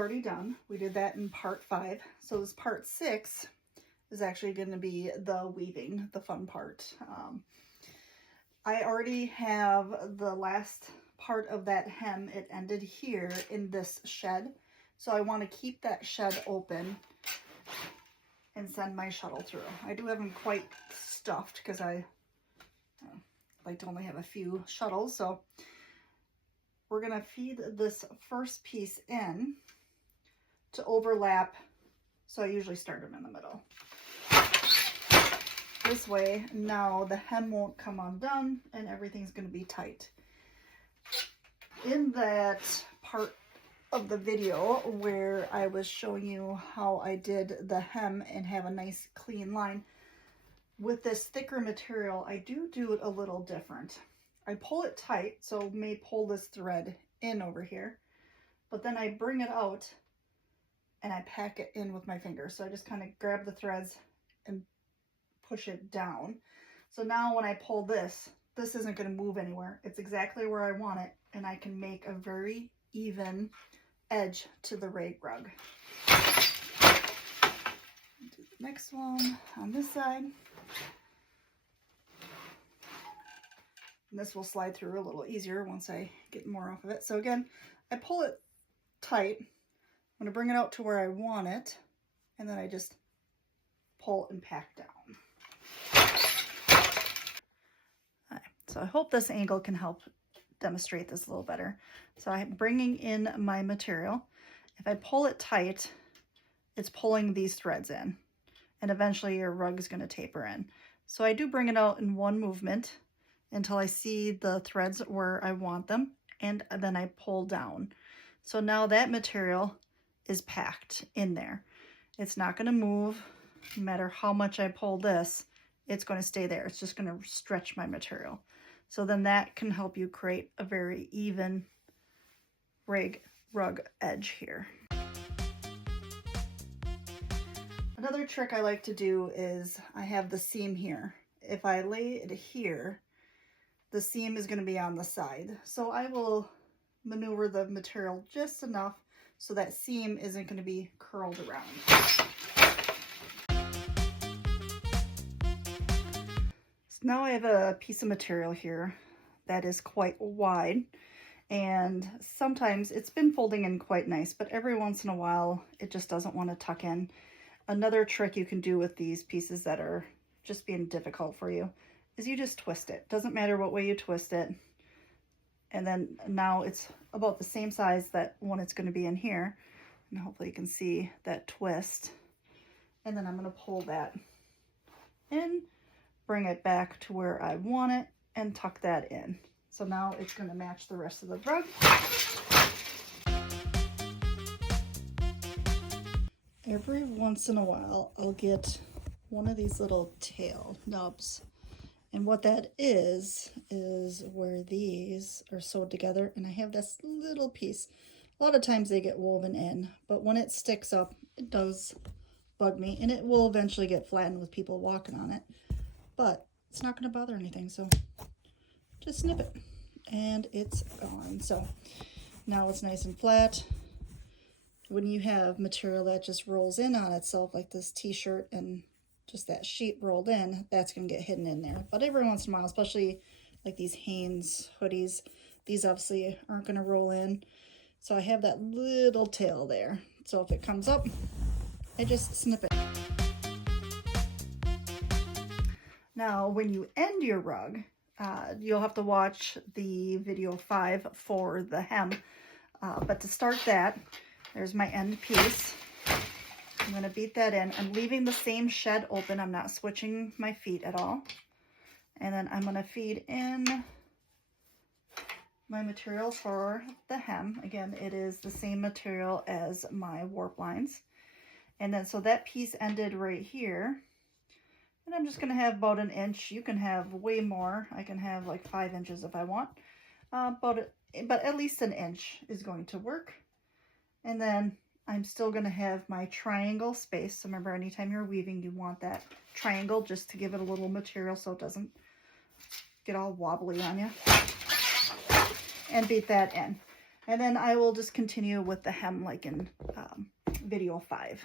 already done. We did that in part 5. So this part 6 is actually going to be the weaving, the fun part. I already have the last part of that hem. It ended here in this shed. So I want to keep that shed open and send my shuttle through. I do have them quite stuffed because I like to only have a few shuttles. So we're going to feed this first piece in to overlap. So I usually start them in the middle. This way, now the hem won't come undone and everything's going to be tight. In that part of the video where I was showing you how I did the hem and have a nice clean line, with this thicker material, I do it a little different. I pull it tight, so may pull this thread in over here, but then I bring it out and I pack it in with my finger. So I just kind of grab the threads and push it down. So now when I pull this isn't going to move anywhere. It's exactly where I want it, and I can make a very even edge to the rag rug. Do the next one on this side. And this will slide through a little easier once I get more off of it. So again, I pull it tight. I'm going to bring it out to where I want it, and then I just pull and pack down. All right, so I hope this angle can help demonstrate this a little better. So I'm bringing in my material. If I pull it tight, it's pulling these threads in, and eventually your rug is going to taper in. So I do bring it out in one movement until I see the threads where I want them, and then I pull down. So now that material is packed in there. It's not going to move no matter how much I pull this. It's going to stay there. It's just going to stretch my material. So then that can help you create a very even rug edge here. Another trick I like to do is I have the seam here. If I lay it here, the seam is going to be on the side. So I will maneuver the material just enough so that seam isn't going to be curled around. So now I have a piece of material here that is quite wide, and sometimes it's been folding in quite nice, but every once in a while it just doesn't want to tuck in. Another trick you can do with these pieces that are just being difficult for you is you just twist it. Doesn't matter what way you twist it. And then now it's about the same size that one it's going to be in here. And hopefully you can see that twist. And then I'm going to pull that in, bring it back to where I want it, and tuck that in. So now it's going to match the rest of the rug. Every once in a while, I'll get one of these little tail nubs. And what that is where these are sewed together, and I have this little piece. A lot of times they get woven in, but when it sticks up, it does bug me, and it will eventually get flattened with people walking on it, but it's not going to bother anything, so just snip it, and it's gone. So now it's nice and flat. When you have material that just rolls in on itself, like this t-shirt and just that sheet rolled in, that's going to get hidden in there. But every once in a while, especially like these Hanes hoodies, these obviously aren't going to roll in. So I have that little tail there. So if it comes up, I just snip it. Now, when you end your rug, you'll have to watch the video 5 for the hem. But to start that, there's my end piece. I'm going to beat that in. I'm leaving the same shed open. I'm not switching my feet at all. And then I'm going to feed in my material for the hem. Again, it is the same material as my warp lines. And then so that piece ended right here. And I'm just going to have about an inch. You can have way more. I can have like 5 inches if I want. But at least an inch is going to work. And then I'm still going to have my triangle space. So remember, anytime you're weaving, you want that triangle just to give it a little material so it doesn't get all wobbly on you. And beat that in. And then I will just continue with the hem like in video 5.